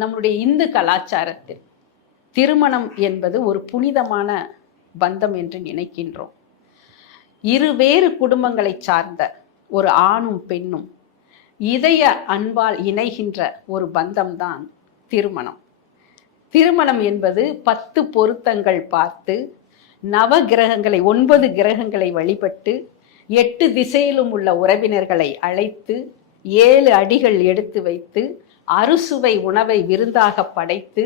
நம்முடைய இந்து கலாச்சாரத்தில் திருமணம் என்பது ஒரு புனிதமான பந்தம் என்று நினைக்கின்றோம். இருவேறு குடும்பங்களை சார்ந்த ஒரு ஆணும் பெண்ணும் இதய அன்பால் இணைகின்ற ஒரு பந்தம்தான் திருமணம். திருமணம் என்பது பத்து பொருத்தங்கள் பார்த்து நவ கிரகங்களை ஒன்பது கிரகங்களை வழிபட்டு எட்டு திசையிலும் உள்ள உறவினர்களை அழைத்து ஏழு அடிகள் எடுத்து வைத்து அறுசுவை உணவை விருந்தாக படைத்து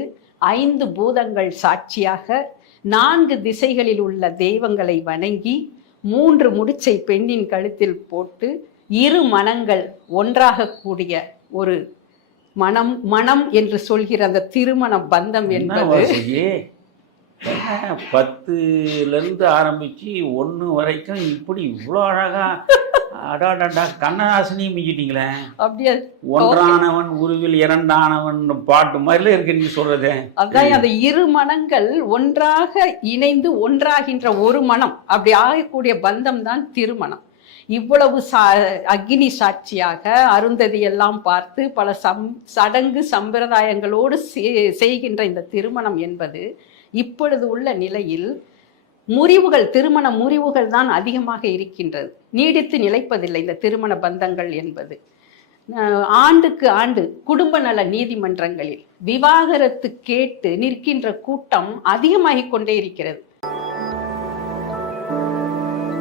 ஐந்து பூதங்கள் சாட்சியாக நான்கு திசைகளில் உள்ள தெய்வங்களை வணங்கி மூன்று முடிச்சை பெண்ணின் கழுத்தில் போட்டு இரு மனங்கள் ஒன்றாக கூடிய ஒரு மனம் மனம் என்று சொல்கிற அந்த திருமண பந்தம் என்பது வாசுகி பத்துல இருந்து ஆரம்பிச்சு ஒண்ணு வரைக்கும் இப்படி இவ்வளோ அழகா அடாடாடா கண்ணதாசனையும் மிஞ்சிட்டீங்களே. அப்படியே? ஒன்றானவன் உருவில் இரண்டானவன் பாட்டு மாதிரில இருக்கு நீங்க சொல்றது. அதான் அந்த இரு மனங்கள் ஒன்றாக இணைந்து ஒன்றாகின்ற ஒரு மனம். அப்படி ஆகக்கூடிய பந்தம் தான் திருமணம். இவ்வளவு சா அக்னி சாட்சியாக அருந்ததி எல்லாம் பார்த்து பல சம் சடங்கு சம்பிரதாயங்களோடு செய்- செய்கின்ற இந்த திருமணம் என்பது இப்பொழுது உள்ள நிலையில் முறிவுகள் திருமண முறிவுகள் தான் அதிகமாக இருக்கின்றது. நீடித்து நிலைப்பதில்லை இந்த திருமண பந்தங்கள் என்பது. அஹ் ஆண்டுக்கு ஆண்டு குடும்ப நல நீதிமன்றங்களில் விவாகரத்து கேட்டு நிற்கின்ற கூட்டம் அதிகமாகிக் கொண்டே இருக்கிறது.